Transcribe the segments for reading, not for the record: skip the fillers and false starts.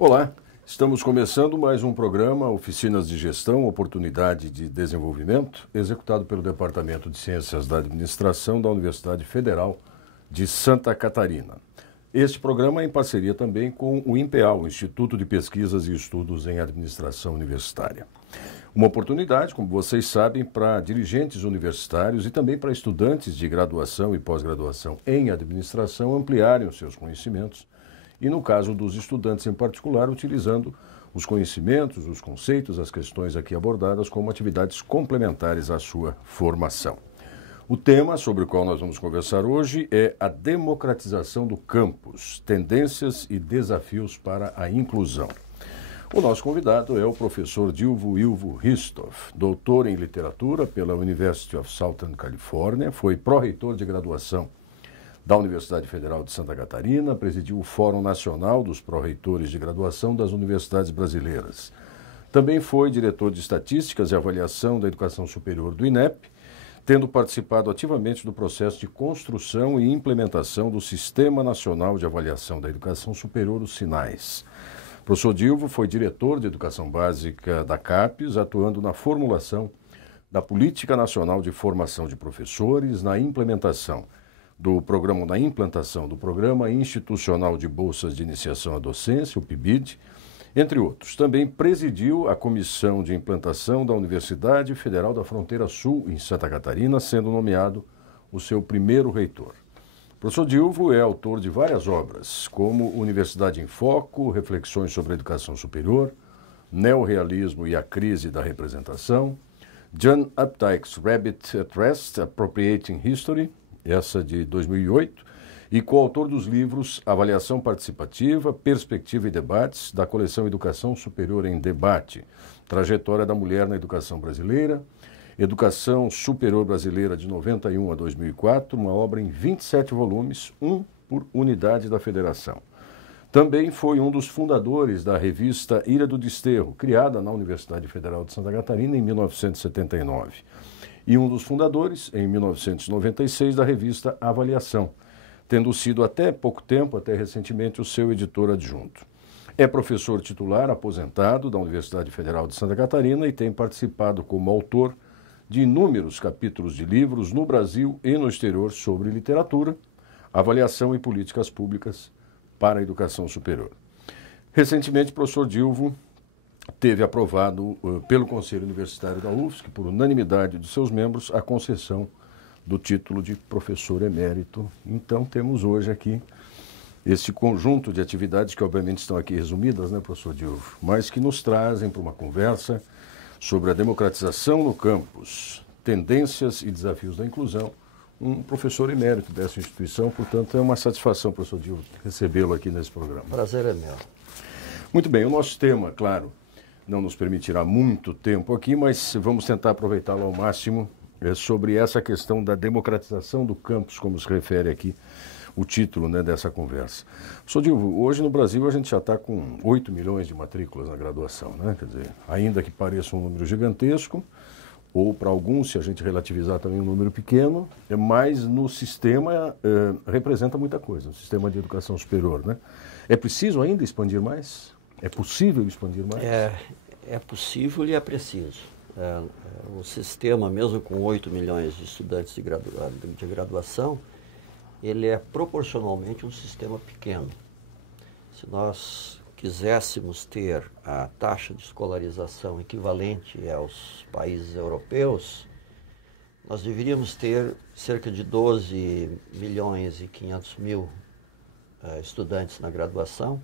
Olá, estamos começando mais um programa Oficinas de Gestão, Oportunidade de Desenvolvimento, executado pelo Departamento de Ciências da Administração da Universidade Federal de Santa Catarina. Este programa é em parceria também com o INPEAL, o Instituto de Pesquisas e Estudos em Administração Universitária. Uma oportunidade, como vocês sabem, para dirigentes universitários e também para estudantes de graduação e pós-graduação em administração ampliarem os seus conhecimentos e, no caso dos estudantes em particular, utilizando os conhecimentos, os conceitos, as questões aqui abordadas como atividades complementares à sua formação. O tema sobre o qual nós vamos conversar hoje é a democratização do campus, tendências e desafios para a inclusão. O nosso convidado é o professor Dilvo Ilvo Ristoff, doutor em literatura pela University of Southern California, foi pró-reitor de graduação da Universidade Federal de Santa Catarina, presidiu o Fórum Nacional dos Pró-Reitores de Graduação das Universidades Brasileiras. Também foi diretor de Estatísticas e Avaliação da Educação Superior do INEP, tendo participado ativamente do processo de construção e implementação do Sistema Nacional de Avaliação da Educação Superior, o SINAES. O professor Dilvo foi diretor de Educação Básica da CAPES, atuando na formulação da Política Nacional de Formação de Professores, na implantação do Programa Institucional de Bolsas de Iniciação à Docência, o PIBID, entre outros. Também presidiu a Comissão de Implantação da Universidade Federal da Fronteira Sul, em Santa Catarina, sendo nomeado o seu primeiro reitor. O professor Dilvo é autor de várias obras, como Universidade em Foco, Reflexões sobre a Educação Superior, Neorrealismo e a Crise da Representação, John Updike's Rabbit at Rest, Appropriating History, essa de 2008, e coautor dos livros Avaliação Participativa, Perspectiva e Debates, da coleção Educação Superior em Debate, Trajetória da Mulher na Educação Brasileira, Educação Superior Brasileira de 91 a 2004, uma obra em 27 volumes, um por unidade da Federação. Também foi um dos fundadores da revista Ilha do Desterro, criada na Universidade Federal de Santa Catarina em 1979. E um dos fundadores, em 1996, da revista Avaliação, tendo sido até pouco tempo, até recentemente, o seu editor adjunto. É professor titular aposentado da Universidade Federal de Santa Catarina e tem participado como autor de inúmeros capítulos de livros no Brasil e no exterior sobre literatura, avaliação e políticas públicas para a educação superior. Recentemente, o professor Dilvo teve aprovado pelo Conselho Universitário da UFSC, por unanimidade de seus membros, a concessão do título de professor emérito. Então, temos hoje aqui esse conjunto de atividades que, obviamente, estão aqui resumidas, né, professor Dilvo, mas que nos trazem para uma conversa sobre a democratização no campus, tendências e desafios da inclusão, um professor emérito dessa instituição. Portanto, é uma satisfação, professor Dilvo, recebê-lo aqui nesse programa. Prazer é meu. Muito bem, o nosso tema, claro, não nos permitirá muito tempo aqui, mas vamos tentar aproveitá-lo ao máximo sobre essa questão da democratização do campus, como se refere aqui o título, né, dessa conversa. Professor Dilvo, hoje no Brasil a gente já está com 8 milhões de matrículas na graduação, né? Quer dizer, ainda que pareça um número gigantesco, ou para alguns, se a gente relativizar também um número pequeno, mas no sistema representa muita coisa, o sistema de educação superior, né? É preciso ainda expandir mais? É possível expandir mais? É possível e é preciso. O sistema, mesmo com 8 milhões de estudantes de graduação, ele é proporcionalmente um sistema pequeno. Se nós quiséssemos ter a taxa de escolarização equivalente aos países europeus, nós deveríamos ter cerca de 12 milhões e 500 mil estudantes na graduação,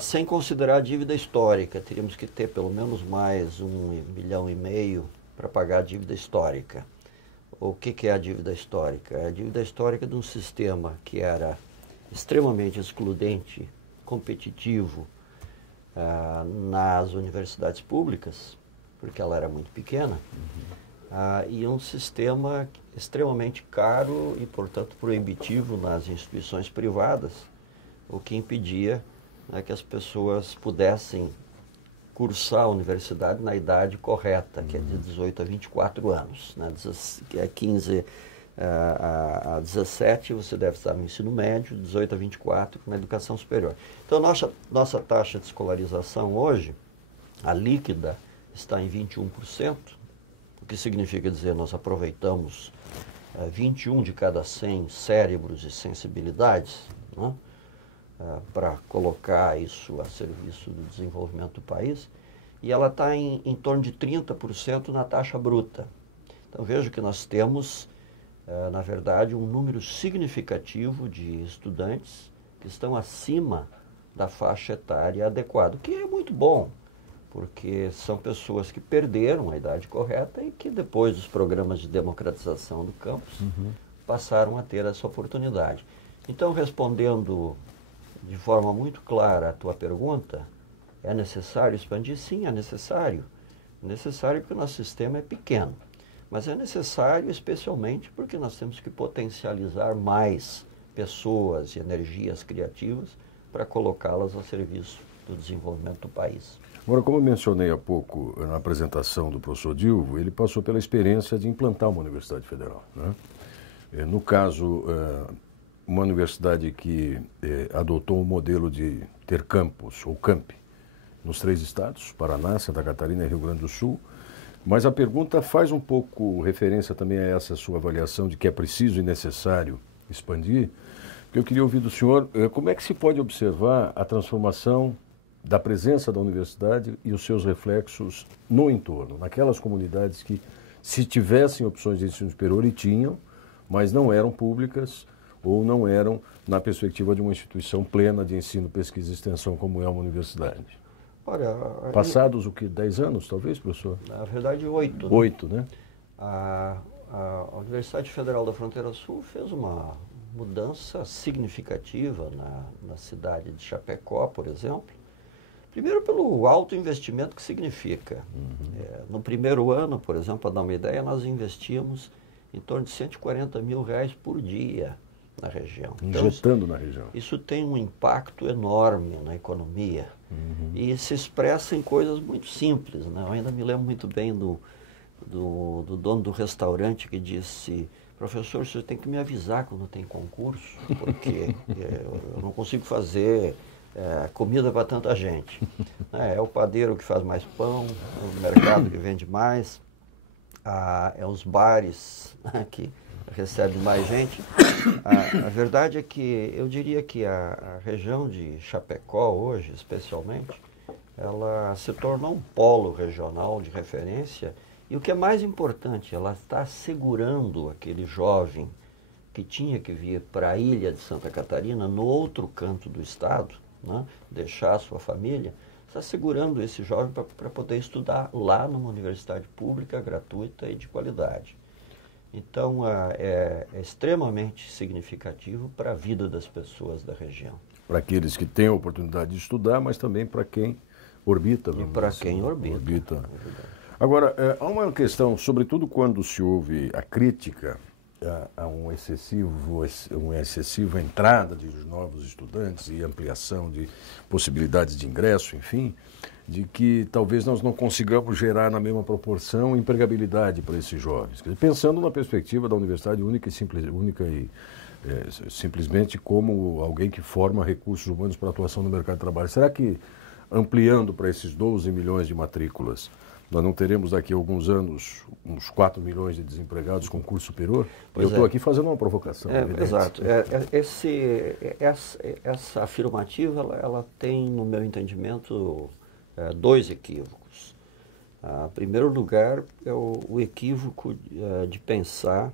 sem considerar a dívida histórica. Teríamos que ter pelo menos mais 1,5 milhão para pagar a dívida histórica. O que é a dívida histórica? É a dívida histórica de um sistema que era extremamente excludente, competitivo nas universidades públicas, porque ela era muito pequena, e um sistema extremamente caro e, portanto, proibitivo nas instituições privadas, o que impedia que as pessoas pudessem cursar a universidade na idade correta, que é de 18 a 24 anos, né? 15 a 17 você deve estar no ensino médio, 18 a 24 na educação superior. Então, nossa taxa de escolarização hoje, a líquida, está em 21%, o que significa dizer nós aproveitamos 21 de cada 100 cérebros e sensibilidades, né, para colocar isso a serviço do desenvolvimento do país, e ela está em torno de 30% na taxa bruta. Então vejo que nós temos, na verdade, um número significativo de estudantes que estão acima da faixa etária adequada, o que é muito bom, porque são pessoas que perderam a idade correta e que depois dos programas de democratização do campus passaram a ter essa oportunidade. Então, respondendo de forma muito clara a tua pergunta, é necessário expandir? Sim, é necessário. É necessário porque o nosso sistema é pequeno, mas é necessário especialmente porque nós temos que potencializar mais pessoas e energias criativas para colocá-las a serviço do desenvolvimento do país. Agora, como eu mencionei há pouco na apresentação do professor Dilvo, ele passou pela experiência de implantar uma universidade federal, né? No caso, uma universidade que adotou um modelo de ter campus, ou campi, nos 3 estados, Paraná, Santa Catarina e Rio Grande do Sul. Mas a pergunta faz um pouco referência também a essa sua avaliação de que é preciso e necessário expandir. Eu queria ouvir do senhor como é que se pode observar a transformação da presença da universidade e os seus reflexos no entorno, naquelas comunidades que, se tivessem opções de ensino superior, e tinham, mas não eram públicas ou não eram na perspectiva de uma instituição plena de ensino, pesquisa e extensão como é uma universidade. Olha, passados o que, 10 anos, talvez, professor? Na verdade, 8. 8, né? A Universidade Federal da Fronteira Sul fez uma mudança significativa na cidade de Chapecó, por exemplo. Primeiro pelo alto investimento que significa. No primeiro ano, por exemplo, para dar uma ideia, nós investíamos em torno de R$140 mil por dia na região. Injetando na região. Isso tem um impacto enorme na economia e se expressa em coisas muito simples, né? Eu ainda me lembro muito bem do dono do restaurante que disse: professor, você tem que me avisar quando tem concurso, porque eu não consigo fazer comida para tanta gente. É o padeiro que faz mais pão, é o mercado que vende mais, é os bares, né, que recebem mais gente. A verdade é que eu diria que a região de Chapecó hoje, especialmente, ela se tornou um polo regional de referência e o que é mais importante, ela está assegurando aquele jovem que tinha que vir para a ilha de Santa Catarina, no outro canto do estado, né, deixar a sua família, está segurando esse jovem para poder estudar lá numa universidade pública, gratuita e de qualidade. Então, é extremamente significativo para a vida das pessoas da região. Para aqueles que têm a oportunidade de estudar, mas também para quem orbita. E para quem orbita. Agora, há uma questão, sobretudo quando se ouve a crítica a uma excessiva entrada de novos estudantes e ampliação de possibilidades de ingresso, enfim, de que talvez nós não consigamos gerar na mesma proporção empregabilidade para esses jovens. Pensando na perspectiva da universidade única e simplesmente como alguém que forma recursos humanos para atuação no mercado de trabalho. Será que ampliando para esses 12 milhões de matrículas, nós não teremos daqui a alguns anos uns 4 milhões de desempregados com curso superior? Eu estou aqui fazendo uma provocação. Exato. Essa afirmativa, ela tem, no meu entendimento, 2 equívocos. Em primeiro lugar, é o equívoco de pensar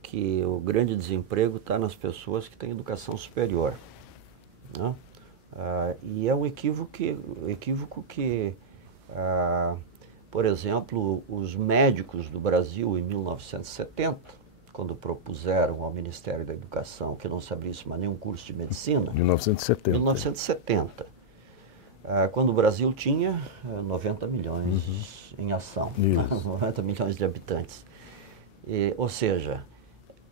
que o grande desemprego está nas pessoas que têm educação superior, né? E é um equívoco que por exemplo, os médicos do Brasil, em 1970, quando propuseram ao Ministério da Educação que não se abrisse mais nenhum curso de medicina... 1970. Quando o Brasil tinha 90 milhões em ação, 90 milhões de habitantes. Ou seja,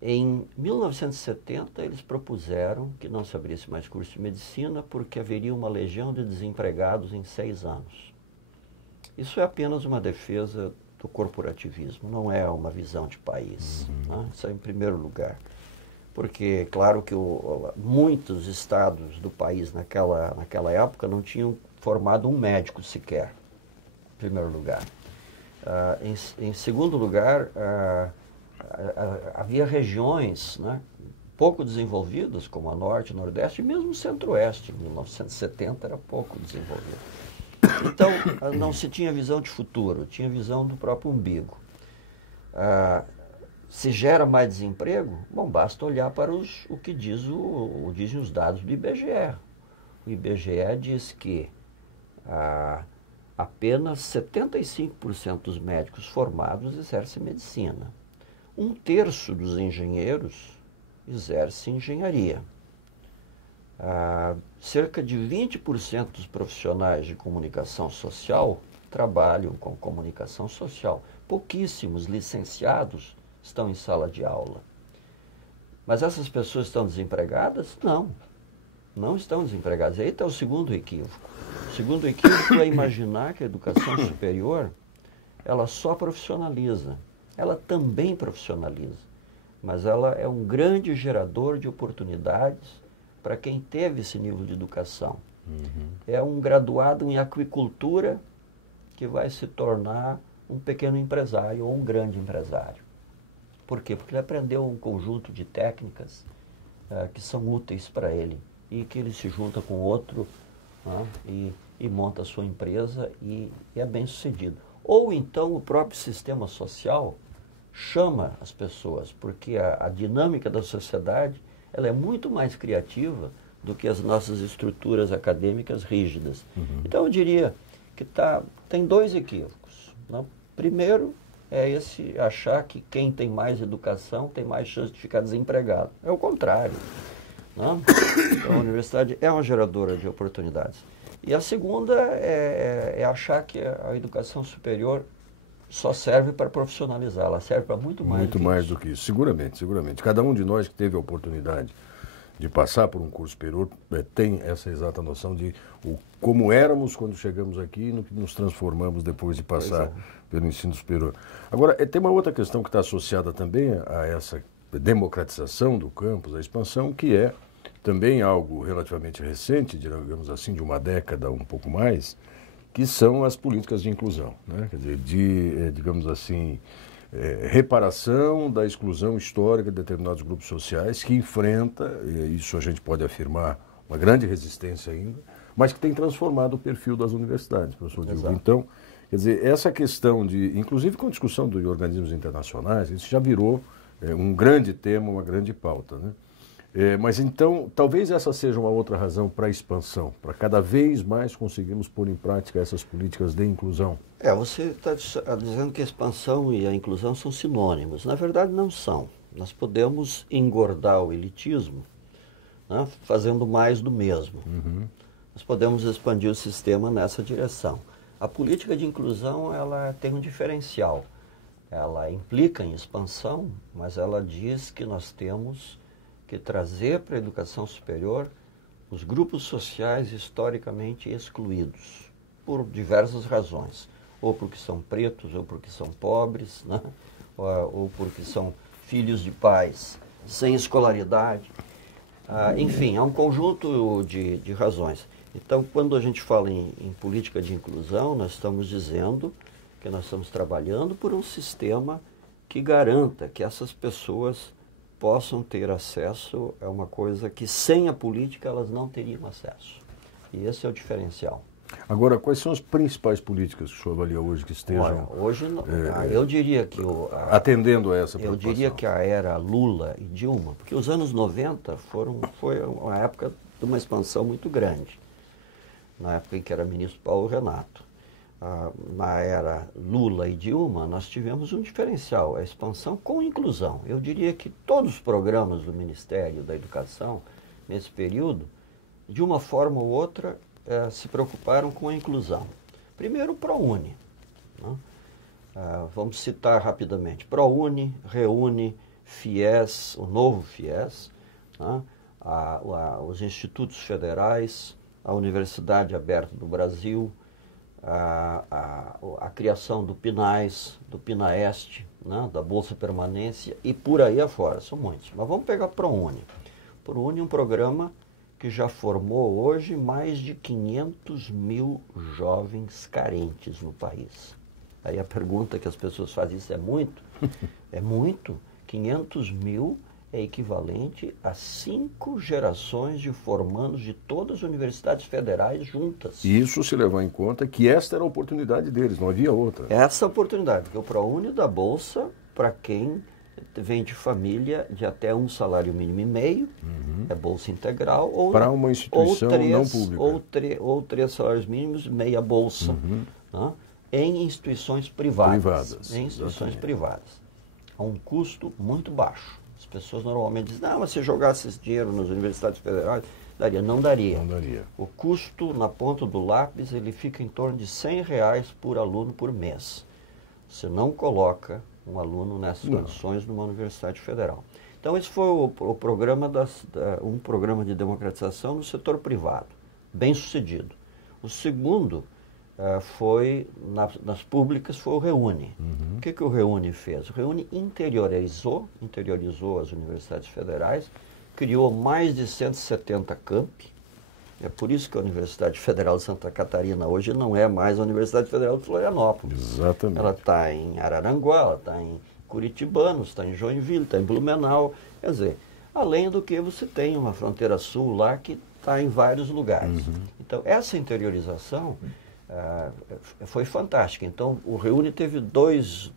em 1970, eles propuseram que não se abrisse mais curso de medicina porque haveria uma legião de desempregados em 6 anos. Isso é apenas uma defesa do corporativismo, não é uma visão de país. Né? Isso é em primeiro lugar. Porque, claro que muitos estados do país naquela época não tinham formado um médico sequer, em primeiro lugar. Em segundo lugar, havia regiões, né, pouco desenvolvidas, como a Norte, Nordeste e mesmo o Centro-Oeste. Em 1970 era pouco desenvolvido. Então, não se tinha visão de futuro, tinha visão do próprio umbigo. Se gera mais desemprego, bom, basta olhar para o que dizem os dados do IBGE. O IBGE diz que apenas 75% dos médicos formados exercem medicina. 1/3 dos engenheiros exerce engenharia. Cerca de 20% dos profissionais de comunicação social trabalham com comunicação social. Pouquíssimos licenciados estão em sala de aula. Mas essas pessoas estão desempregadas? Não. Não estão desempregadas. Aí está o segundo equívoco. O segundo equívoco é imaginar que a educação superior, ela só profissionaliza. Ela também profissionaliza. Mas ela é um grande gerador de oportunidades para quem teve esse nível de educação. É um graduado em aquicultura que vai se tornar um pequeno empresário ou um grande empresário. Por quê? Porque ele aprendeu um conjunto de técnicas que são úteis para ele e que ele se junta com outro, né, e monta a sua empresa e é bem sucedido. Ou então o próprio sistema social chama as pessoas, porque a dinâmica da sociedade ela é muito mais criativa do que as nossas estruturas acadêmicas rígidas. Então eu diria que tem dois equívocos. Né? Primeiro é esse achar que quem tem mais educação tem mais chance de ficar desempregado. É o contrário. Né? Então a universidade é uma geradora de oportunidades. E a segunda é achar que a educação superior só serve para profissionalizar, ela serve para muito mais do que isso. Seguramente. Cada um de nós que teve a oportunidade de passar por um curso superior tem essa exata noção de como éramos quando chegamos aqui e no que nos transformamos depois de passar pelo ensino superior. Agora, tem uma outra questão que está associada também a essa democratização do campus, a expansão, que é também algo relativamente recente, digamos assim, de uma década, um pouco mais, que são as políticas de inclusão, né? Quer dizer, digamos assim, reparação da exclusão histórica de determinados grupos sociais que enfrenta, isso a gente pode afirmar, uma grande resistência ainda, mas que tem transformado o perfil das universidades, professor Diogo. Então, quer dizer, essa questão de, inclusive com a discussão de organismos internacionais, isso já virou um grande tema, uma grande pauta, né? Mas então, talvez essa seja uma outra razão para a expansão, para cada vez mais conseguirmos pôr em prática essas políticas de inclusão. Você está dizendo que a expansão e a inclusão são sinônimos. Na verdade, não são. Nós podemos engordar o elitismo, né, fazendo mais do mesmo. Nós podemos expandir o sistema nessa direção. A política de inclusão ela tem um diferencial. Ela implica em expansão, mas ela diz que nós temos que trazer para a educação superior os grupos sociais historicamente excluídos, por diversas razões. Ou porque são pretos, ou porque são pobres, né? ou porque são filhos de pais sem escolaridade. Enfim, há um conjunto de razões. Então, quando a gente fala em política de inclusão, nós estamos dizendo que nós estamos trabalhando por um sistema que garanta que essas pessoas possam ter acesso a uma coisa que sem a política elas não teriam acesso. E esse é o diferencial. Agora, quais são as principais políticas que o senhor avalia hoje que estejam... Olha, hoje, eu diria que... atendendo a essa preocupação. Eu diria que a era Lula e Dilma, porque os anos 90 foi uma época de uma expansão muito grande, na época em que era ministro Paulo Renato. Na era Lula e Dilma, nós tivemos um diferencial, a expansão com inclusão. Eu diria que todos os programas do Ministério da Educação, nesse período, de uma forma ou outra, se preocuparam com a inclusão. Primeiro, o ProUni. Né? Vamos citar rapidamente. ProUni, ReUni, FIES, o novo FIES, né? Os institutos federais, a Universidade Aberta do Brasil, a criação do PNAES, do PNAEST, né, da Bolsa Permanência e por aí afora, são muitos. Mas vamos pegar o ProUni. O ProUni é um programa que já formou hoje mais de 500 mil jovens carentes no país. Aí a pergunta que as pessoas fazem, isso é muito? É muito. 500 mil é equivalente a 5 gerações de formandos de todas as universidades federais juntas. Isso se levar em conta que esta era a oportunidade deles, não havia outra. Essa oportunidade, porque o ProUni dá bolsa para quem vem de família de até um salário mínimo e meio, é bolsa integral, ou para uma instituição não pública. Ou 3 salários mínimos, meia bolsa, né, em instituições privadas. Em instituições privadas. A um custo muito baixo. As pessoas normalmente dizem, não, mas se jogasse esse dinheiro nas universidades federais, daria. Não daria. Não daria. O custo na ponta do lápis, ele fica em torno de R$100 por aluno por mês. Você não coloca um aluno nessas condições numa universidade federal. Então, esse foi o programa um programa de democratização no setor privado, bem sucedido. O segundo foi, nas públicas, foi o REUNI. O que o REUNI fez? O REUNI interiorizou as universidades federais, criou mais de 170 campi. É por isso que a Universidade Federal de Santa Catarina hoje não é mais a Universidade Federal de Florianópolis. Exatamente. Ela está em Araranguá, ela está em Curitibanos, está em Joinville, está em Blumenau. Quer dizer, além do que você tem uma fronteira sul lá que está em vários lugares. Então, essa interiorização foi fantástica. Então, o REUNI teve dois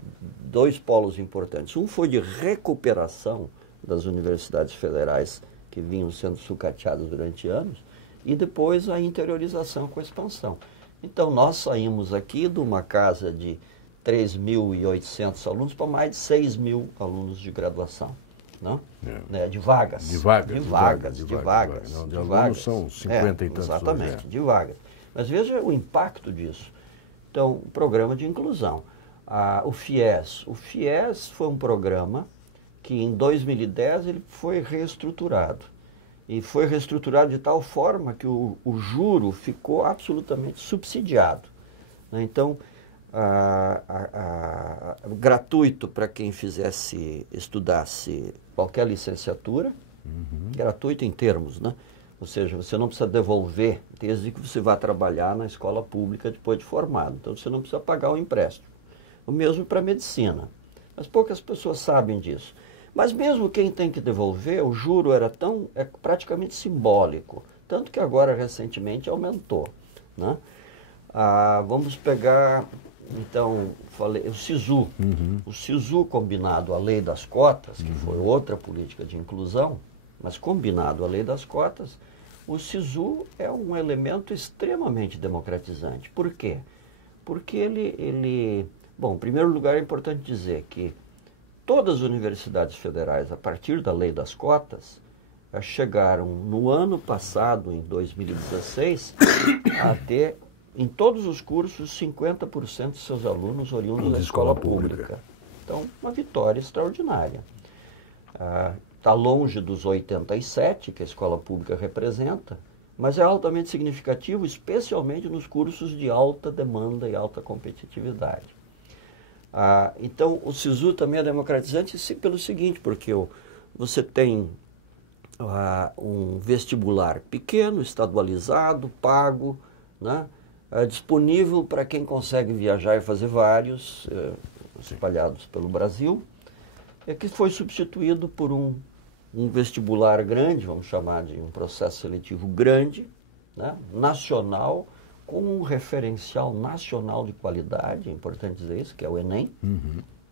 polos importantes. Um foi de recuperação das universidades federais que vinham sendo sucateadas durante anos, e depois a interiorização com a expansão. Então, nós saímos aqui de uma casa de 3.800 alunos para mais de 6.000 alunos de graduação. Não? Né? De vagas. De vagas. Não, de alunos são 50 e tantos. Exatamente, de vagas. Mas veja o impacto disso. Então, o programa de inclusão. O FIES. O FIES foi um programa que em 2010 ele foi reestruturado. E foi reestruturado de tal forma que o juro ficou absolutamente subsidiado. Né? Então, gratuito para quem estudasse qualquer licenciatura, gratuito em termos, né? Ou seja, você não precisa devolver desde que você vá trabalhar na escola pública depois de formado. Então, você não precisa pagar o empréstimo. O mesmo para a medicina. Mas poucas pessoas sabem disso. Mas mesmo quem tem que devolver, o juro era praticamente simbólico. Tanto que agora, recentemente, aumentou. Né? Vamos pegar, então, o SISU. O SISU combinado à lei das cotas, que foi outra política de inclusão, mas combinado à lei das cotas, o SISU é um elemento extremamente democratizante. Por quê? Porque bom, em primeiro lugar é importante dizer que todas as universidades federais, a partir da lei das cotas, chegaram no ano passado, em 2016, a ter, em todos os cursos, 50% de seus alunos oriundos da escola pública. Então, uma vitória extraordinária. Está longe dos 87% que a escola pública representa, mas é altamente significativo, especialmente nos cursos de alta demanda e alta competitividade. Então, o SISU também é democratizante pelo seguinte, porque você tem um vestibular pequeno, estadualizado, pago, né, disponível para quem consegue viajar e fazer vários, espalhados pelo Brasil, que foi substituído por um vestibular grande, vamos chamar de um processo seletivo grande, né, nacional, com um referencial nacional de qualidade, é importante dizer isso, que é o Enem,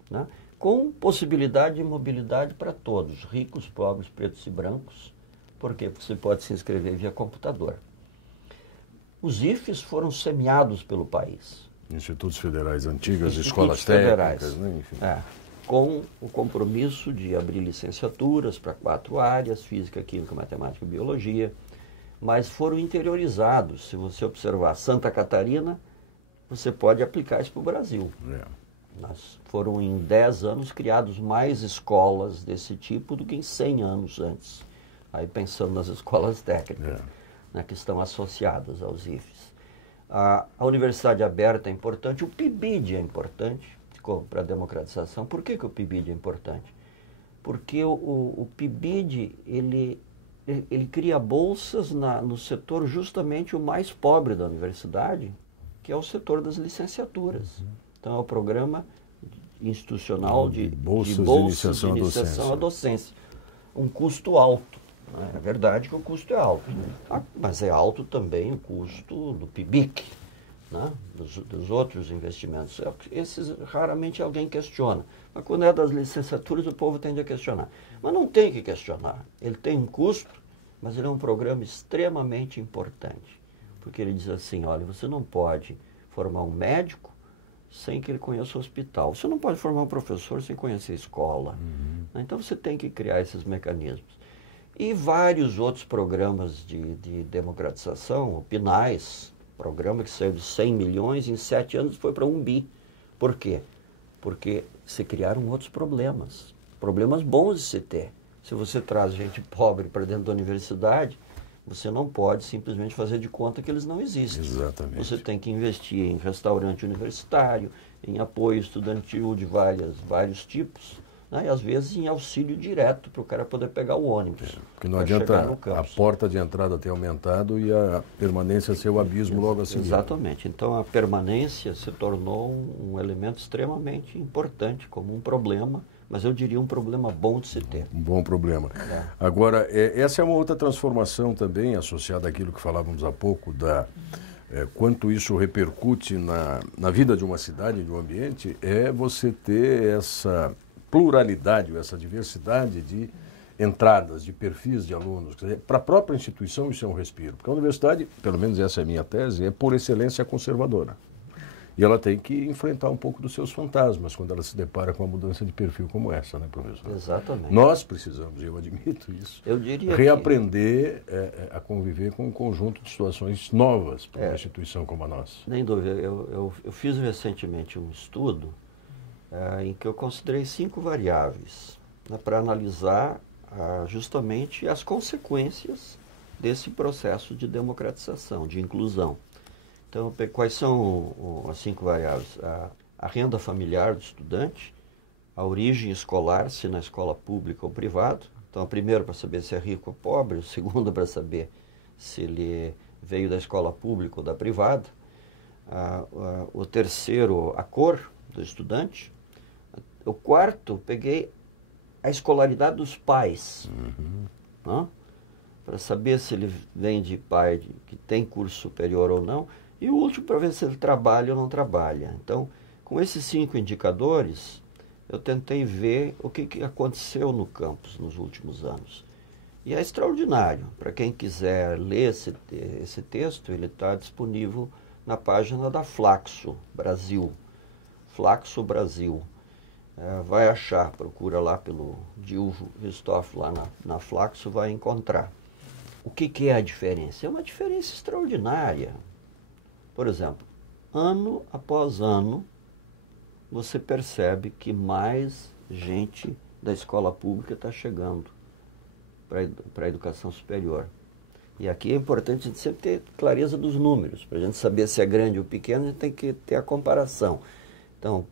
né, com possibilidade de mobilidade para todos, ricos, pobres, pretos e brancos, porque você pode se inscrever via computador. Os IFES foram semeados pelo país. Institutos Federais Antigas, escolas técnicas, né? Enfim. Com o compromisso de abrir licenciaturas para 4 áreas, física, química, matemática e biologia, mas foram interiorizados. Se você observar Santa Catarina, você pode aplicar isso para o Brasil. Foram em 10 anos criados mais escolas desse tipo do que em 100 anos antes. Aí pensando nas escolas técnicas, né, que estão associadas aos IFES. A universidade aberta é importante, o PIBID é importante para a democratização. Por que o PIBID é importante? Porque o PIBID, ele cria bolsas no setor justamente o mais pobre da universidade, que é o setor das licenciaturas. Então, é o programa institucional de bolsas de iniciação à docência. Um custo alto. É verdade que o custo é alto, mas é alto também o custo do PIBIC, né? dos outros investimentos. Esses raramente alguém questiona. Mas quando é das licenciaturas, o povo tende a questionar. Mas não tem que questionar. Ele tem um custo, mas ele é um programa extremamente importante. Porque ele diz assim, olha, você não pode formar um médico sem que ele conheça o hospital. Você não pode formar um professor sem conhecer a escola. Então você tem que criar esses mecanismos. E vários outros programas de democratização, o PNAES, programa que saiu de 100 milhões, em 7 anos foi para 1 bi. Por quê? Porque se criaram outros problemas bons de se ter. Se você traz gente pobre para dentro da universidade, você não pode simplesmente fazer de conta que eles não existem. Exatamente. Você tem que investir em restaurante universitário, em apoio estudantil de vários tipos, né? E às vezes em auxílio direto para o cara poder pegar o ônibus. Porque não adianta a porta de entrada ter aumentado e a permanência ser o abismo logo a seguir. Exatamente. Então a permanência se tornou um elemento extremamente importante, como um problema, mas eu diria um problema bom de se ter. Um bom problema. Agora, essa é uma outra transformação também associada àquilo que falávamos há pouco, quanto isso repercute na vida de uma cidade, de um ambiente, é você ter essa pluralidade, essa diversidade de entradas, de perfis de alunos. Para a própria instituição isso é um respiro, porque a universidade, pelo menos essa é a minha tese, é por excelência conservadora. E ela tem que enfrentar um pouco dos seus fantasmas quando ela se depara com uma mudança de perfil como essa, né, professor? Exatamente. Nós precisamos, eu admito isso, eu diria reaprender a conviver com um conjunto de situações novas para uma instituição como a nossa. Nem dúvida. Eu fiz recentemente um estudo em que eu considerei 5 variáveis, né, para analisar justamente as consequências desse processo de democratização, de inclusão. Então, quais são as 5 variáveis? A renda familiar do estudante, a origem escolar, se na escola pública ou privada. Então, a primeira para saber se é rico ou pobre, o segundo para saber se ele veio da escola pública ou da privada. O terceiro, a cor do estudante. O quarto, peguei a escolaridade dos pais, para saber se ele vem de pai que tem curso superior ou não. E o último, para ver se ele trabalha ou não trabalha. Então, com esses 5 indicadores, eu tentei ver o que aconteceu no campus nos últimos anos. E é extraordinário. Para quem quiser ler esse texto, ele está disponível na página da Flaxo Brasil. Flaxo Brasil. Vai achar, procura lá pelo Diljo Ristoff lá na Flaxo, vai encontrar. O que é a diferença? É uma diferença extraordinária. Por exemplo, ano após ano, você percebe que mais gente da escola pública está chegando para a educação superior. E aqui é importante a gente sempre ter clareza dos números. Para a gente saber se é grande ou pequeno, a gente tem que ter a comparação. Então,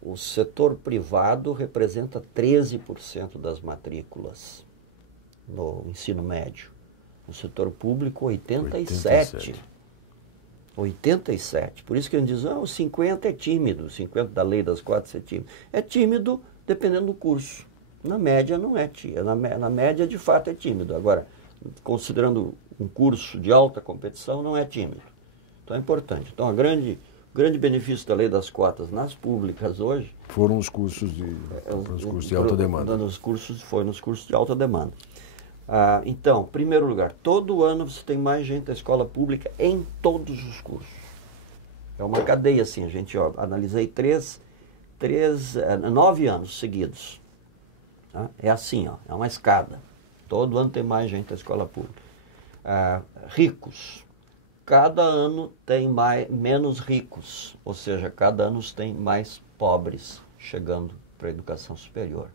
o setor privado representa 13% das matrículas no ensino médio. O setor público, 87%. 87%. Por isso que a gente diz, o 50% é tímido, 50% da lei das cotas é tímido. É tímido dependendo do curso. Na média não é tímido. Na média, de fato, é tímido. Agora, considerando um curso de alta competição, não é tímido. Então é importante. Então, o grande benefício da lei das cotas nas públicas hoje foram os cursos de alta demanda. Foi nos cursos de alta demanda. Então, em primeiro lugar, todo ano você tem mais gente da escola pública em todos os cursos. É uma cadeia assim, analisei 9 anos seguidos. Tá? É assim, é uma escada. Todo ano tem mais gente da escola pública. Ricos. Cada ano tem menos ricos, ou seja, cada ano tem mais pobres chegando para a educação superior.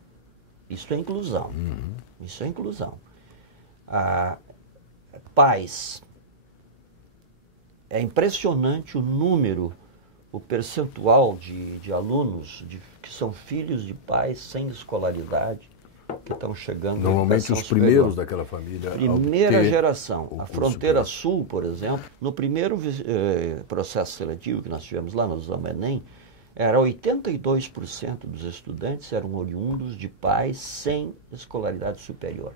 Isso é inclusão. Isso é inclusão. Pais. é impressionante o número, o percentual de alunos que são filhos de pais sem escolaridade, que estão chegando. Normalmente os primeiros daquela família. Primeira geração. A Fronteira Sul, por exemplo, no primeiro processo seletivo que nós tivemos lá, no exame Enem, era 82% dos estudantes eram oriundos de pais sem escolaridade superior.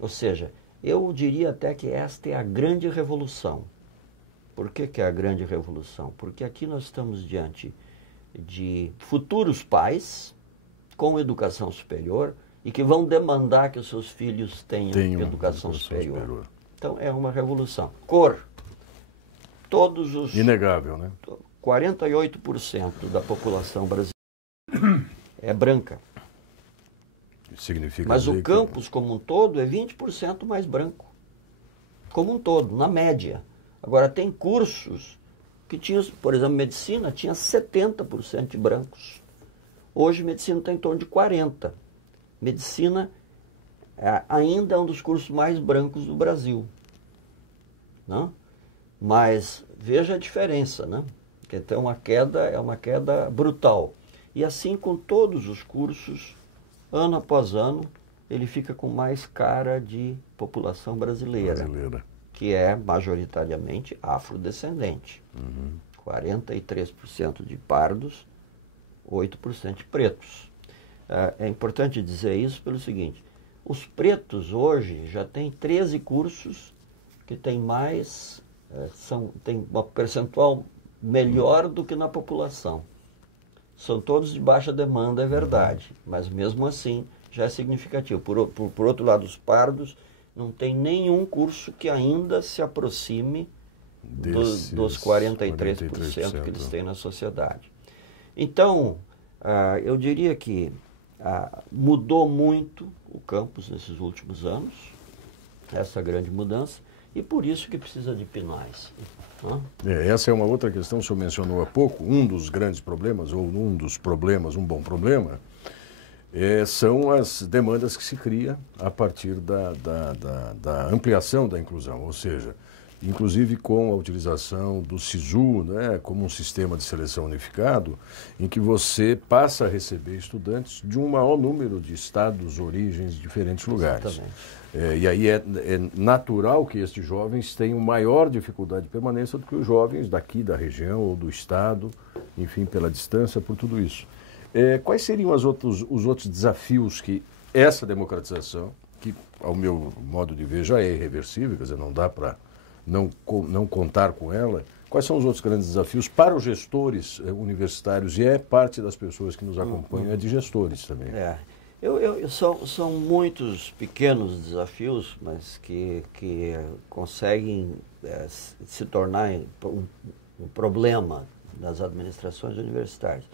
Ou seja, eu diria até que esta é a grande revolução. Por que é a grande revolução? Porque aqui nós estamos diante de futuros pais com educação superior e que vão demandar que os seus filhos tenham educação superior. Então é uma revolução. Cor. Todos os... Inegável, né? 48% da população brasileira é branca. Significa Mas o campus como um todo é 20% mais branco. Como um todo, na média. Agora tem cursos que tinham, por exemplo, medicina tinha 70% de brancos. Hoje medicina está em torno de 40%. Medicina ainda é um dos cursos mais brancos do Brasil. Não? Mas veja a diferença, né? Que tem uma queda brutal. E assim com todos os cursos, ano após ano, ele fica com mais cara de população brasileira. Que é majoritariamente afrodescendente. 43% de pardos, 8% de pretos. É importante dizer isso pelo seguinte, os pretos hoje já têm 13 cursos que têm mais, tem um percentual melhor do que na população. São todos de baixa demanda, é verdade, mas mesmo assim já é significativo. Por outro lado, os pardos não tem nenhum curso que ainda se aproxime dos 43% que eles têm na sociedade. Então, eu diria que mudou muito o campus nesses últimos anos, essa grande mudança, e por isso que precisa de PNAES. Essa é uma outra questão, o senhor mencionou há pouco, um dos grandes problemas, ou um dos problemas, um bom problema, são as demandas que se cria a partir da ampliação da inclusão, ou seja, inclusive com a utilização do SISU, né, como um sistema de seleção unificado, em que você passa a receber estudantes de um maior número de estados, origens, de diferentes lugares. E aí é natural que estes jovens tenham maior dificuldade de permanência do que os jovens daqui da região ou do estado, enfim, pela distância, por tudo isso. Quais seriam os outros desafios que essa democratização, que ao meu modo de ver já é irreversível, quer dizer, não dá para não contar com ela, quais são os outros grandes desafios para os gestores universitários, e parte das pessoas que nos acompanham é de gestores também. São muitos pequenos desafios, mas que conseguem se tornar um problema das administrações universitárias.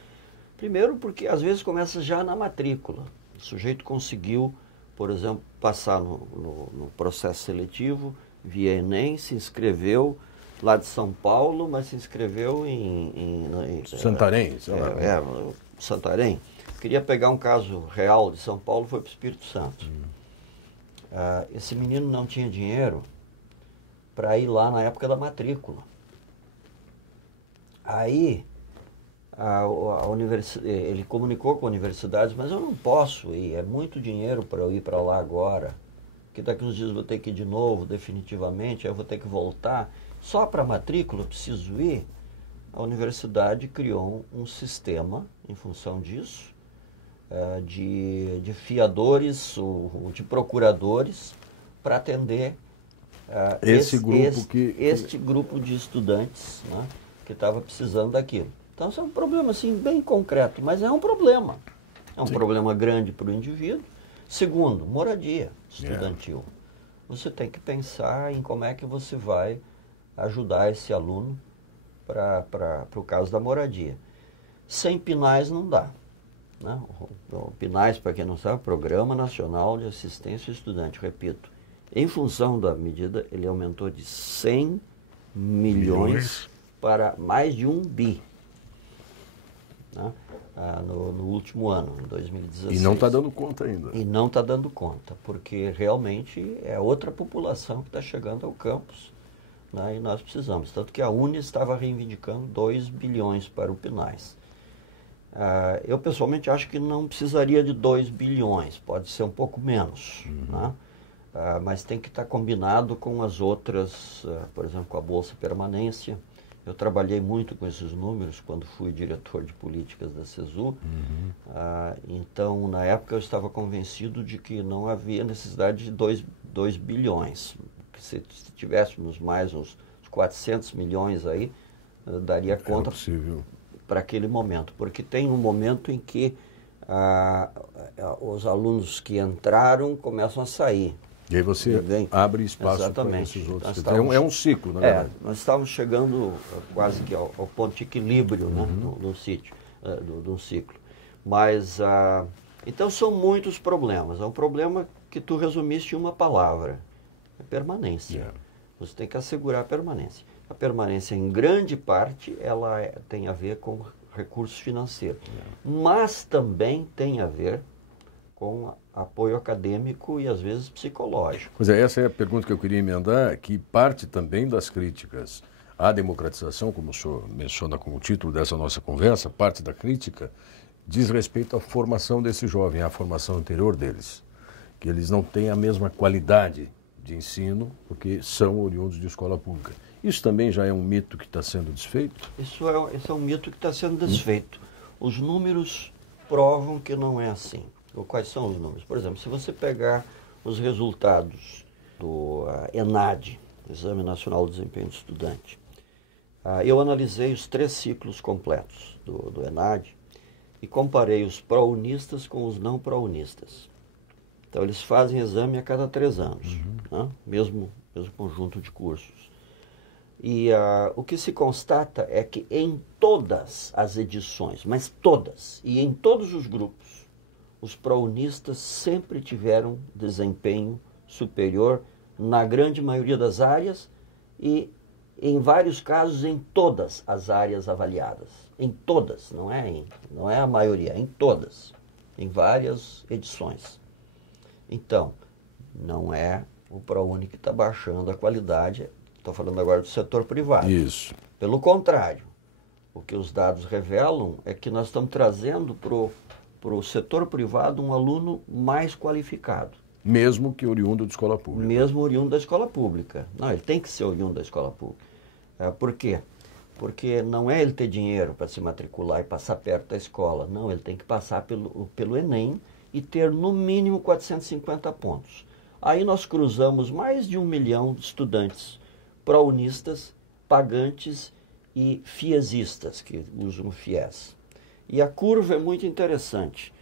Primeiro porque às vezes começa já na matrícula. O sujeito conseguiu, por exemplo, passar no processo seletivo via Enem, se inscreveu lá de São Paulo, mas se inscreveu em Santarém, sei lá. Santarém. Queria pegar um caso real de São Paulo, foi para o Espírito Santo. Esse menino não tinha dinheiro para ir lá na época da matrícula. Aí ele comunicou com a universidade, mas eu não posso ir, é muito dinheiro para eu ir para lá agora, que daqui uns dias eu vou ter que ir de novo, definitivamente, aí eu vou ter que voltar. Só para a matrícula eu preciso ir. A universidade criou um sistema, em função disso, de fiadores ou de procuradores para atender este grupo de estudantes, né, que estava precisando daquilo. Então, isso é um problema assim, bem concreto, mas é um problema. É um problema grande para o indivíduo. Segundo, moradia estudantil. Você tem que pensar em como é que você vai ajudar esse aluno para o caso da moradia. Sem PNAES não dá. Né? O PNAES, para quem não sabe, Programa Nacional de Assistência ao Estudante. Repito, em função da medida, ele aumentou de 100 milhões para mais de 1 bi. Né? No último ano, em 2016. E não está dando conta ainda. E não está dando conta, porque realmente é outra população que está chegando ao campus. né, e nós precisamos. Tanto que a UNE estava reivindicando 2 bilhões para o PNAES. Eu pessoalmente acho que não precisaria de 2 bilhões, pode ser um pouco menos, né? Mas tem que estar combinado com as outras, por exemplo, com a Bolsa Permanência. Eu trabalhei muito com esses números quando fui diretor de políticas da CESU. Então, na época, eu estava convencido de que não havia necessidade de 2 bilhões. Que se tivéssemos mais uns 400 milhões aí, daria conta para aquele momento. Porque tem um momento em que os alunos que entraram começam a sair. E aí você abre espaço para esses outros. É um ciclo, né? Nós estávamos chegando quase que ao ponto de equilíbrio, né, no ciclo. Mas, então são muitos problemas. É um problema que tu resumiste em uma palavra. É permanência. Você tem que assegurar a permanência. A permanência, em grande parte, ela tem a ver com recursos financeiros. Mas também tem a ver com apoio acadêmico e, às vezes, psicológico. Pois é, essa é a pergunta que eu queria emendar, que parte também das críticas à democratização, como o senhor menciona como título dessa nossa conversa, parte da crítica diz respeito à formação desse jovem, à formação anterior deles, que eles não têm a mesma qualidade de ensino porque são oriundos de escola pública. Isso também já é um mito que está sendo desfeito? Esse é um mito que está sendo desfeito. Os números provam que não é assim. Quais são os números? Por exemplo, se você pegar os resultados do ENAD, Exame Nacional do Desempenho do Estudante, eu analisei os 3 ciclos completos do ENAD e comparei os pró-unistas com os não pró-unistas. Então, eles fazem exame a cada 3 anos, né? mesmo conjunto de cursos. E o que se constata é que em todas as edições, mas todas, e em todos os grupos, os pró-unistas sempre tiveram desempenho superior na grande maioria das áreas e, em vários casos, em todas as áreas avaliadas. Em todas, não é a maioria, em todas, em várias edições. Então, não é o ProUni que está baixando a qualidade, estou falando agora do setor privado. Isso. Pelo contrário, o que os dados revelam é que nós estamos trazendo para o setor privado um aluno mais qualificado. Mesmo que oriundo de escola pública. Mesmo oriundo da escola pública. Não, ele tem que ser oriundo da escola pública. Por quê? Porque não é ele ter dinheiro para se matricular e passar perto da escola. Não, ele tem que passar pelo Enem e ter no mínimo 450 pontos. Aí nós cruzamos mais de 1 milhão de estudantes pró-unistas, pagantes e fiesistas, que usam o FIES. E a curva é muito interessante,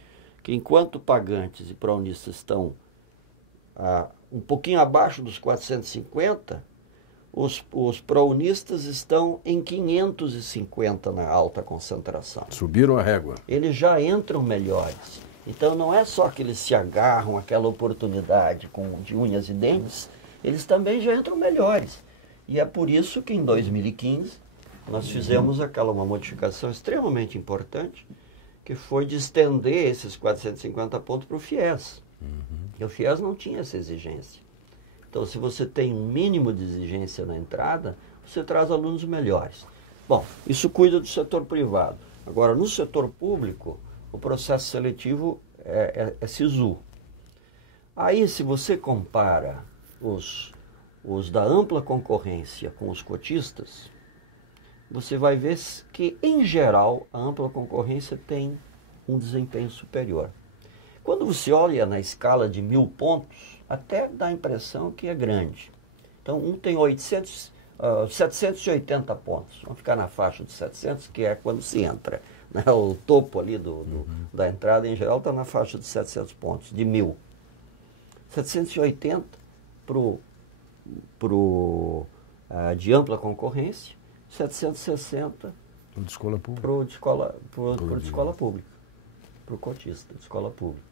que enquanto pagantes e pró-unistas estão um pouquinho abaixo dos 450, os pró-unistas estão em 550 na alta concentração. Subiram a régua. Eles já entram melhores. Então não é só que eles se agarram àquela oportunidade de unhas e dentes, eles também já entram melhores. E é por isso que em 2015 nós fizemos uma modificação extremamente importante, que foi de estender esses 450 pontos para o FIES. E o FIES não tinha essa exigência. Então, se você tem um mínimo de exigência na entrada, você traz alunos melhores. Bom, isso cuida do setor privado. Agora, no setor público, o processo seletivo é SISU. Aí, se você compara os da ampla concorrência com os cotistas, você vai ver que, em geral, a ampla concorrência tem um desempenho superior. Quando você olha na escala de 1000 pontos, até dá a impressão que é grande. Então, um tem 780 pontos. Vamos ficar na faixa de 700, que é quando se entra. Né? O topo ali da entrada, em geral, está na faixa de 700 pontos, de 1000. 780 de ampla concorrência, 760 para de escola pública. Para de escola pública, para o cotista de escola pública.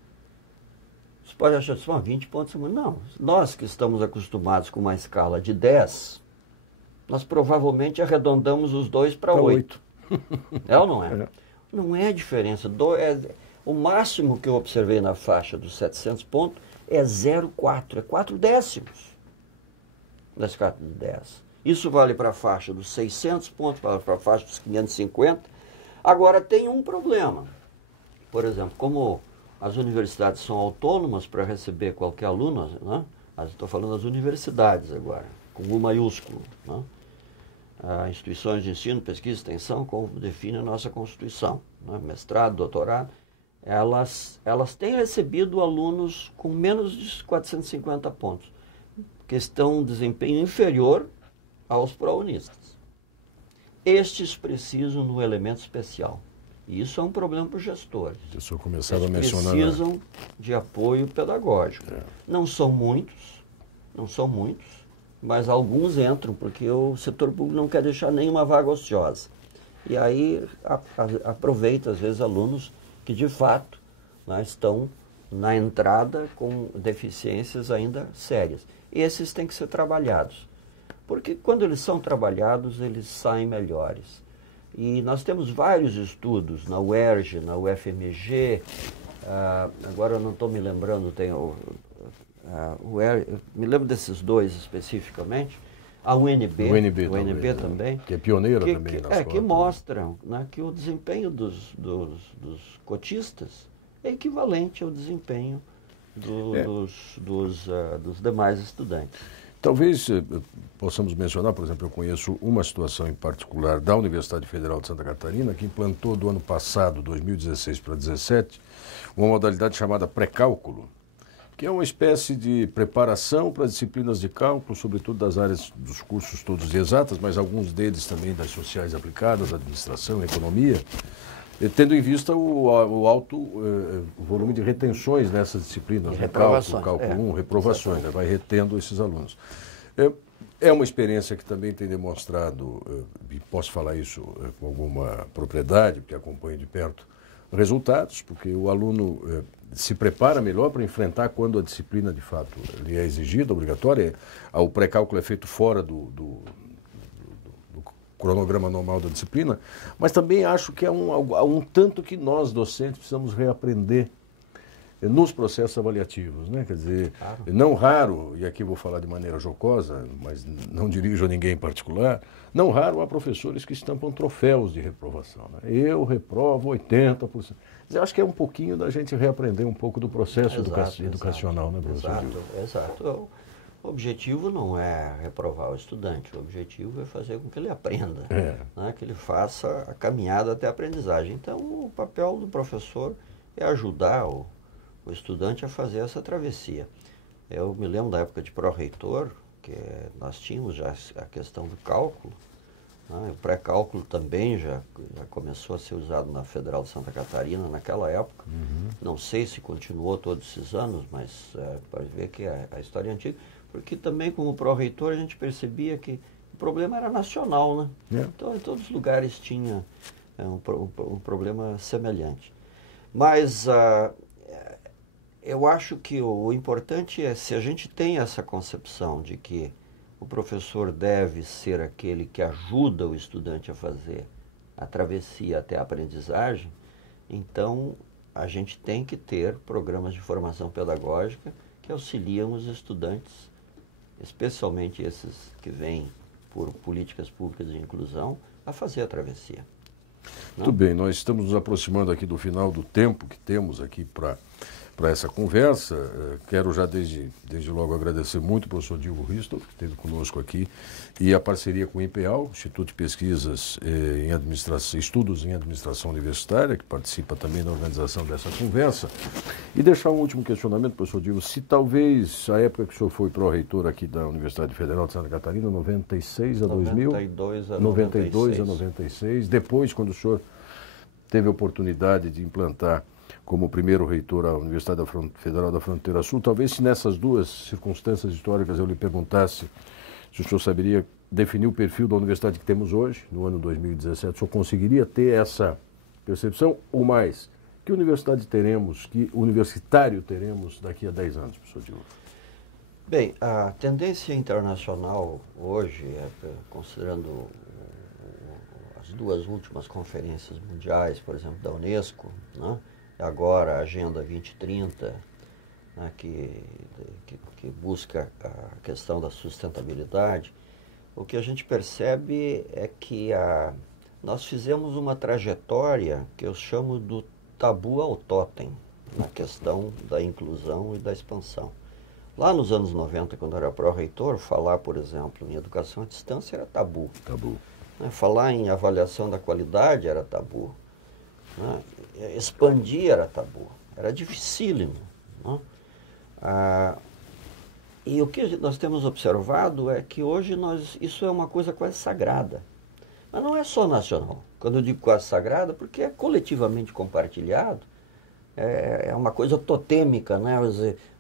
Você pode achar assim, 20 pontos. Não, nós que estamos acostumados com uma escala de 10, nós provavelmente arredondamos os 2 para 8. É ou não é? É. Não é diferença. O máximo que eu observei na faixa dos 700 pontos é 0,4, é 4 décimos da escala de 10. Isso vale para a faixa dos 600 pontos, para a faixa dos 550. Agora, tem um problema. Por exemplo, como as universidades são autônomas para receber qualquer aluno, né? Estou falando das universidades agora, com U maiúsculo, né? As instituições de ensino, pesquisa e extensão, como define a nossa Constituição, né? Mestrado, doutorado, elas têm recebido alunos com menos de 450 pontos, que estão em desempenho inferior aos pró-unistas. Estes precisam de um elemento especial. E isso é um problema para os gestores. Eles precisam de apoio pedagógico. Não são muitos, mas alguns entram, porque o setor público não quer deixar nenhuma vaga ociosa. E aí aproveita, às vezes, alunos que, de fato, né, estão na entrada com deficiências ainda sérias. Esses têm que ser trabalhados, porque quando eles são trabalhados, eles saem melhores. E nós temos vários estudos na UERJ, na UFMG, agora eu não estou me lembrando, tem o me lembro desses dois especificamente, a UNB também, que é pioneira também nas que mostram, né, que o desempenho dos cotistas é equivalente ao desempenho dos demais estudantes. Talvez possamos mencionar, por exemplo, eu conheço uma situação em particular da Universidade Federal de Santa Catarina, que implantou do ano passado, 2016 para 2017, uma modalidade chamada pré-cálculo, que é uma espécie de preparação para disciplinas de cálculo, sobretudo das áreas dos cursos todos de exatas, mas alguns deles também das sociais aplicadas, administração, economia, tendo em vista o alto volume de retenções nessas disciplinas, cálculo 1, reprovações, né, vai retendo esses alunos. É uma experiência que também tem demonstrado, e posso falar isso com alguma propriedade, porque acompanho de perto, resultados, porque o aluno se prepara melhor para enfrentar quando a disciplina, de fato, lhe é exigida, obrigatória. O pré-cálculo é feito fora do cronograma normal da disciplina, mas também acho que é um tanto que nós, docentes, precisamos reaprender nos processos avaliativos, né? Quer dizer, claro. Não raro, e aqui vou falar de maneira jocosa, mas não dirijo a ninguém em particular, não raro há professores que estampam troféus de reprovação, né? Eu reprovo 80%. Eu acho que é um pouquinho da gente reaprender um pouco do processo educacional, né, professor? Exato. O objetivo não é reprovar o estudante, o objetivo é fazer com que ele aprenda, né? Que ele faça a caminhada até a aprendizagem. Então, o papel do professor é ajudar o estudante a fazer essa travessia. Eu me lembro da época de pró-reitor, que nós tínhamos já a questão do cálculo, né? O pré-cálculo também já começou a ser usado na Federal de Santa Catarina naquela época. Não sei se continuou todos esses anos, mas pode ver que a história é antiga, porque também como pró-reitor a gente percebia que o problema era nacional, né? Então em todos os lugares tinha um problema semelhante. Mas eu acho que o importante é, se a gente tem essa concepção de que o professor deve ser aquele que ajuda o estudante a fazer a travessia até a aprendizagem, então a gente tem que ter programas de formação pedagógica que auxiliam os estudantes, especialmente esses que vêm por políticas públicas de inclusão, a fazer a travessia. Muito bem, nós estamos nos aproximando aqui do final do tempo que temos aqui para essa conversa. Quero já desde logo agradecer muito o professor Dilgo Ristoff, que esteve conosco aqui, e a parceria com o IPEAL, Instituto de Pesquisas em Administração, Estudos em Administração Universitária, que participa também da organização dessa conversa. E deixar um último questionamento, professor Dilgo, se talvez a época que o senhor foi pró-reitor aqui da Universidade Federal de Santa Catarina, 96 a 2000? 92 a 96. Depois, quando o senhor teve a oportunidade de implantar como primeiro reitor à Universidade Federal da Fronteira Sul, talvez se nessas duas circunstâncias históricas eu lhe perguntasse se o senhor saberia definir o perfil da universidade que temos hoje, no ano 2017, o senhor conseguiria ter essa percepção ou mais? Que universidade teremos, que universitário teremos daqui a 10 anos, professor Dilgo? Bem, a tendência internacional hoje, considerando as duas últimas conferências mundiais, por exemplo, da Unesco, né? Agora a Agenda 2030, né, que busca a questão da sustentabilidade, o que a gente percebe é que nós fizemos uma trajetória que eu chamo do tabu ao totem, na questão da inclusão e da expansão. Lá nos anos 90, quando eu era pró-reitor, falar, por exemplo, em educação à distância era tabu. Né? Falar em avaliação da qualidade era tabu. Né? Expandir era tabu. Era dificílimo. Né? E o que nós temos observado é que hoje isso é uma coisa quase sagrada. Mas não é só nacional. Quando eu digo quase sagrada, porque é coletivamente compartilhado, é uma coisa totêmica, né?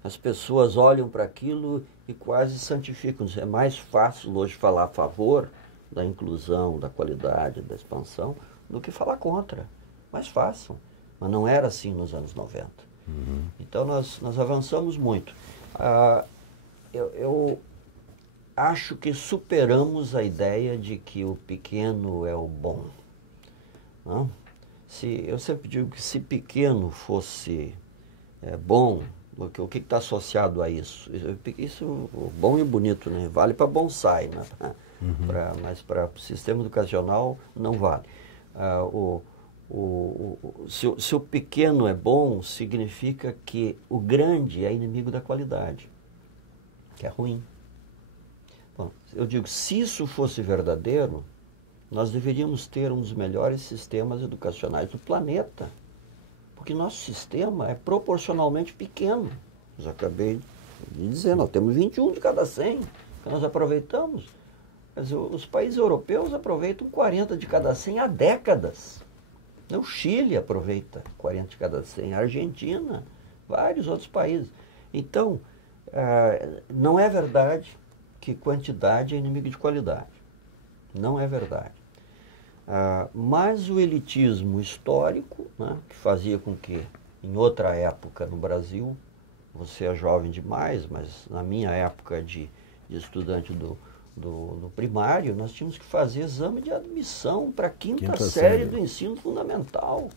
As pessoas olham para aquilo e quase santificam. É mais fácil hoje falar a favor da inclusão, da qualidade, da expansão, do que falar contra. Mais fácil. Mas não era assim nos anos 90. Então nós avançamos muito. Eu acho que superamos a ideia de que o pequeno é o bom. Não? Eu sempre digo que se pequeno fosse bom, o que está associado a isso? Isso bom e bonito, né? Vale para bonsai, né? Mas para o sistema educacional não vale. Se o pequeno é bom, significa que o grande é inimigo da qualidade, que é ruim. Bom, eu digo, se isso fosse verdadeiro, nós deveríamos ter um dos melhores sistemas educacionais do planeta, porque nosso sistema é proporcionalmente pequeno. Eu acabei de dizer, nós temos 21 de cada 100 que nós aproveitamos. Mas os países europeus aproveitam 40 de cada 100 há décadas. O Chile aproveita 40 de cada 100, a Argentina, vários outros países. Então, não é verdade que quantidade é inimigo de qualidade. Não é verdade. Mas o elitismo histórico, né, que fazia com que, em outra época no Brasil, você é jovem demais, mas na minha época de estudante do primário, nós tínhamos que fazer exame de admissão para a quinta série do ensino fundamental.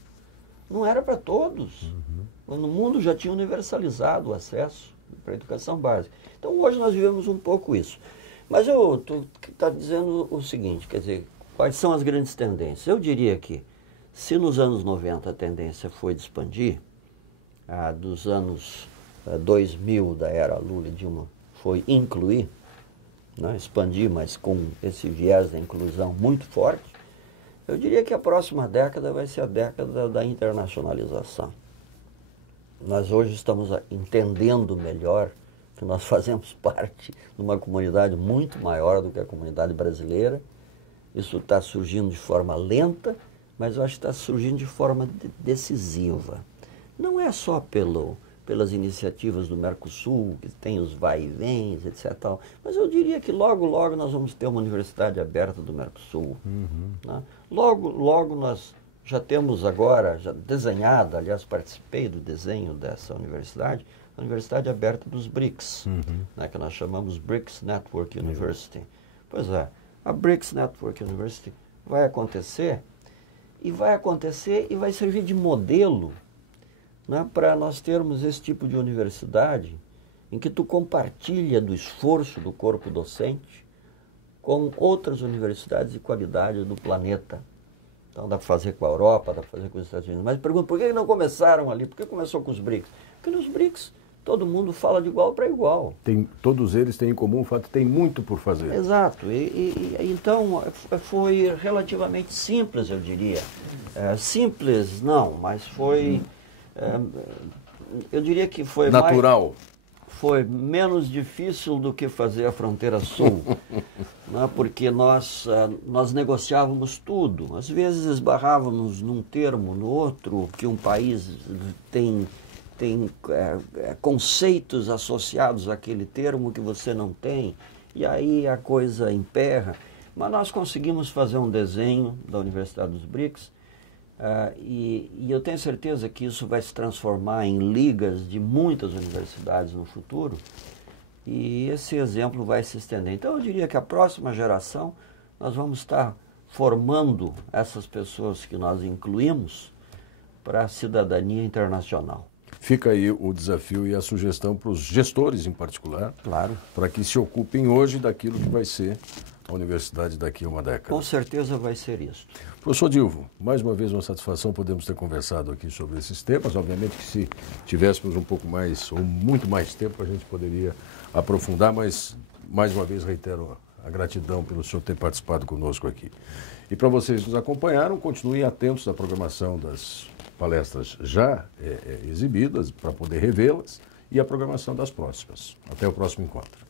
Não era para todos. No mundo já tinha universalizado o acesso para a educação básica. Então hoje nós vivemos um pouco isso. Mas eu estou dizendo o seguinte, quer dizer, quais são as grandes tendências? Eu diria que, se nos anos 90 a tendência foi de expandir, dos anos 2000 da era Lula e Dilma foi incluir, né, expandir, mas com esse viés da inclusão muito forte, eu diria que a próxima década vai ser a década da internacionalização. Nós hoje estamos entendendo melhor que nós fazemos parte de uma comunidade muito maior do que a comunidade brasileira. Isso está surgindo de forma lenta, mas eu acho que está surgindo de forma decisiva. Não é só pelas iniciativas do Mercosul, que tem os vai e vens, etc. Mas eu diria que logo, logo nós vamos ter uma universidade aberta do Mercosul. Né? Logo nós já temos agora, já desenhada, aliás, participei do desenho dessa universidade, a Universidade Aberta dos BRICS, né, que nós chamamos BRICS Network University. Pois é, a BRICS Network University vai acontecer e vai servir de modelo, né, para nós termos esse tipo de universidade em que tu compartilha do esforço do corpo docente com outras universidades de qualidade do planeta. Então dá para fazer com a Europa, dá para fazer com os Estados Unidos. Mas pergunto, por que não começaram ali? Por que começou com os BRICS? Porque nos BRICS todo mundo fala de igual para igual. Todos eles têm em comum o fato de que tem muito por fazer. Exato. Então foi relativamente simples, eu diria. Simples não, mas foi... eu diria que foi natural. Foi menos difícil do que fazer a fronteira sul, né? Porque nós negociávamos tudo. Às vezes esbarrávamos num termo, no outro, que um país tem conceitos associados àquele termo que você não tem, e aí a coisa emperra. Mas nós conseguimos fazer um desenho da Universidade dos BRICS, e eu tenho certeza que isso vai se transformar em ligas de muitas universidades no futuro, e esse exemplo vai se estender. Então eu diria que a próxima geração nós vamos estar formando essas pessoas que nós incluímos para a cidadania internacional. Fica aí o desafio e a sugestão para os gestores em particular, claro, para que se ocupem hoje daquilo que vai ser a universidade daqui a uma década. Com certeza vai ser isso. Professor Dilvo, mais uma vez uma satisfação podemos ter conversado aqui sobre esses temas. Obviamente que se tivéssemos um pouco mais ou muito mais tempo a gente poderia aprofundar, mas mais uma vez reitero a gratidão pelo senhor ter participado conosco aqui. E para vocês que nos acompanharam, continuem atentos à programação das palestras já exibidas para poder revê-las e a programação das próximas. Até o próximo encontro.